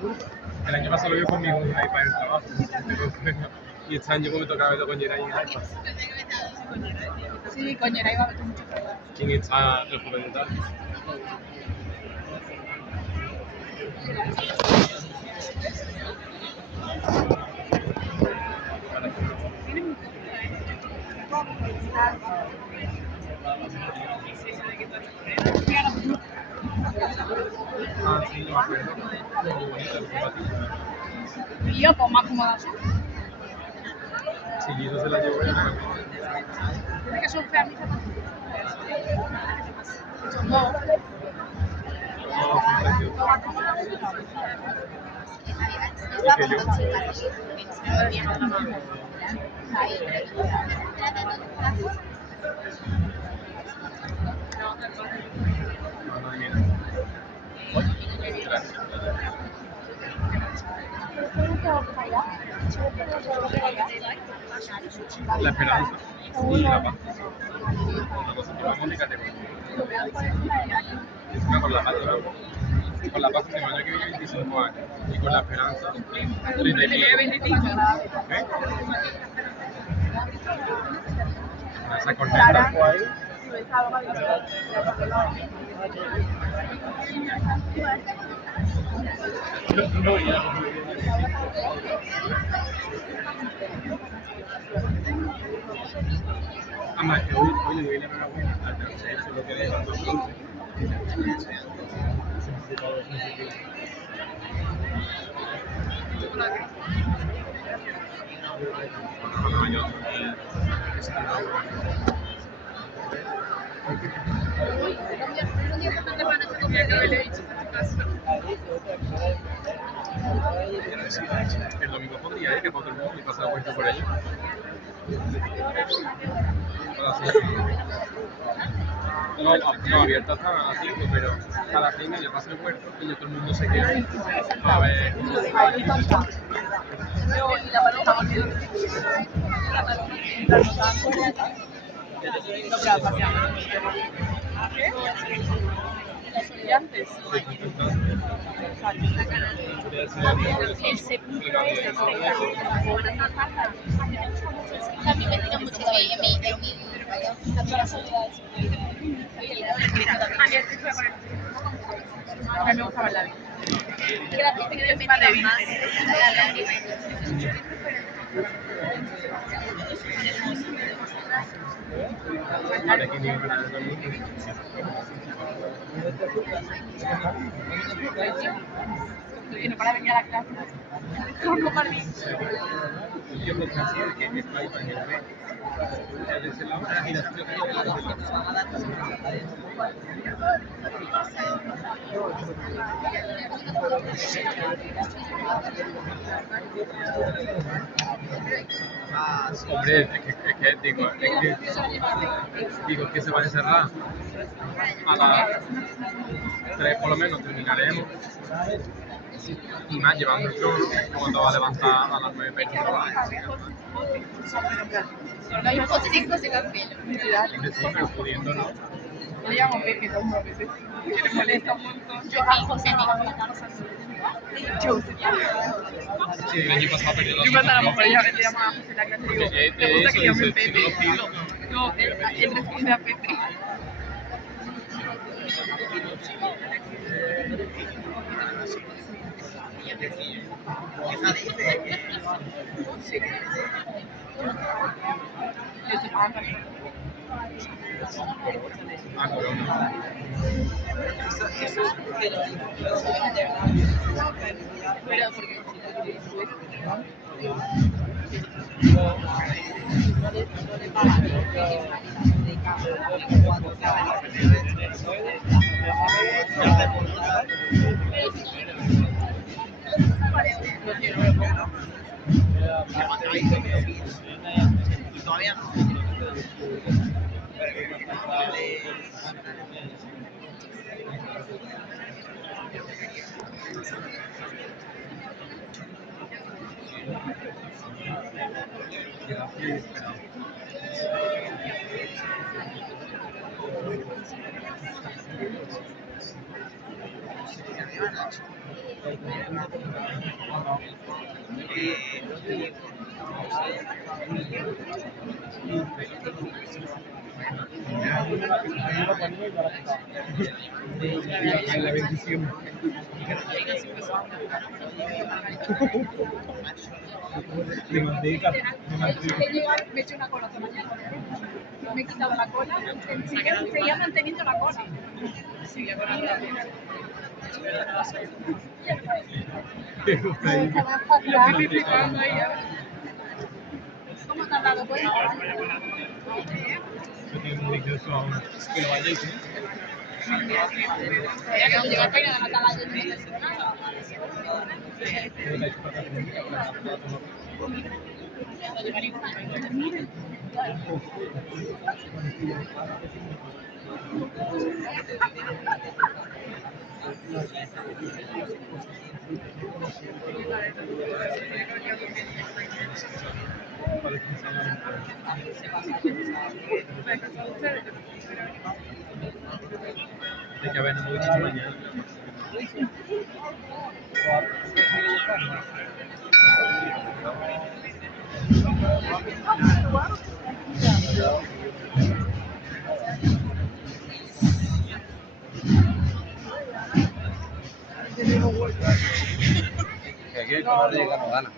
El año pasado lo vi con mi iPad en el trabajo. Y este año pues me tocaba verlo con Geray en el iPad. Sí, con Geray va a haber mucho trabajo. ¿Quién está el documental? Ah, sí, no me acuerdo. Muy bonito, muy simpático. Y yo, pues más cómoda así. Sí, eso se la llevó ya. Tiene que son feas mis zapatos. Son dos. No, son preciosos. Madre mía. Gracias. La esperanza y la paz. Una cosa que vamos a categoría. Encima con la paz llevamos. Con la paz el año que viene 25 años. Y con la esperanza 30 y pico. 25. ¿Eh? Esa corneta. No, ya. Además, que hoy le doy la enhorabuena al tercer hecho lo que de tanto dulce. El domingo podría ir, que para todo el mundo y pasar la vuelta por allí. No, abierta hasta las 5, pero a las 6 ya pasa el puerto y ya todo el mundo se queda a ver. El sepulcro ese también me tiene mucho que en mi a mí me gusta verla bien. Que la gente que encima de más. Ahora que nivel para todo el mundo. No para venir a la clase. No para mí. Yo lo que hacía es que me iba en el B. Desde la hora y las 3 Hombre, digo que se va a encerrar a las 3 por lo menos terminaremos y más llevando el trono cuando va a levantar a las 9 para Los José sí se cancela. sí, pero pudiendo no. Le llamo Pepe dos veces. Que le molesta un montón. Yo a José Sí, el año pasado perdió la yo cuando a lo mejor ella le llama a José la clase y digo, ¿te gusta que llame Pepe? No, él responde a Pepe. Esa dice que Sí. Corona. eso es porque lo Pero porque todavía no. llevan la chica. La bendición. De manteca. Me he hecho una cola esta mañana. Me he quitado la cola. Seguía manteniendo la cola. Seguía con la cola. Estoy flipando ahí, ¿cómo te has dado cuenta? Yo tengo un delicioso aún. Que lo vayáis, ¿eh? Ya que no lleva peina de la atalaya y no me decís nada. Hay que haber mucho mañana. Que aquí el que no llega no gana.